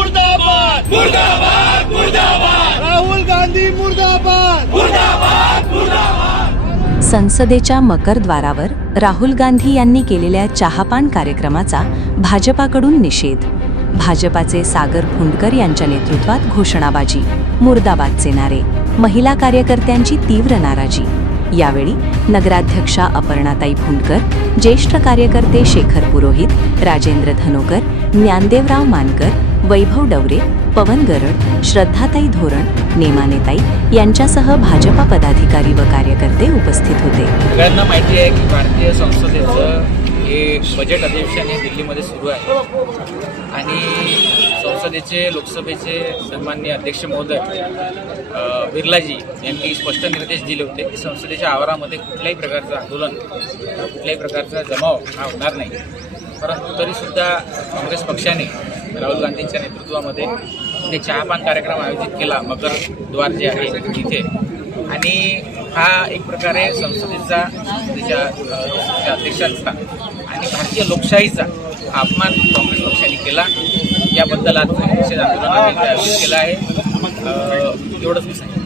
मुर्दाबाद मुर्दाबाद मुर्दाबाद राहुल गांधी मुर्दाबाद मुर्दाबाद मुर्दाबाद। संसदेच्या मकरद्वारावर राहुल गांधी यांनी केलेल्या चहापान कार्यक्रमाचा भाजपाकडून निषेध। भाजपाचे सागर फुंडकर यांच्या नेतृत्वात घोषणाबाजी, मुर्दाबादचे नारे, महिला कार्यकर्त्यांची तीव्र नाराजी। यावेळी नगराध्यक्षा अपर्णाताई फुंडकर, ज्येष्ठ कार्यकर्ते शेखर पुरोहित, राजेंद्र धनोकर, ज्ञानदेवराव मानकर, वैभव डवरे, पवन गरड, श्रद्धाताई धोरण, नेमानेताई यांच्यासह भाजपा पदाधिकारी व कार्यकर्ते उपस्थित होते। सगळ्यांना माहिती आहे की भारतीय संसदेचं हे बजेट अधिवेशन हे दिल्लीमध्ये सुरू आहे आणि संसदेचे लोकसभेचे सन्माननीय अध्यक्ष महोदय बिर्लाजी यांनी स्पष्ट निर्देश दिले होते की संसदेच्या आवारामध्ये कुठल्याही प्रकारचं आंदोलन, कुठल्याही प्रकारचा जमाव हा होणार नाही। परंतु तरीसुद्धा काँग्रेस पक्षाने राहुल गांधींच्या नेतृत्वामध्ये ते चहापान कार्यक्रम आयोजित केला मकर द्वार जे आहे तिथे, आणि हा एक प्रकारे संसदेच्या अध्यक्षांचा आणि भारतीय लोकशाहीचा अपमान काँग्रेस पक्षाने केला। याबद्दल आज निषेध आंदोलन आयोजित केलं आहे। एवढंच मी सांगितलं।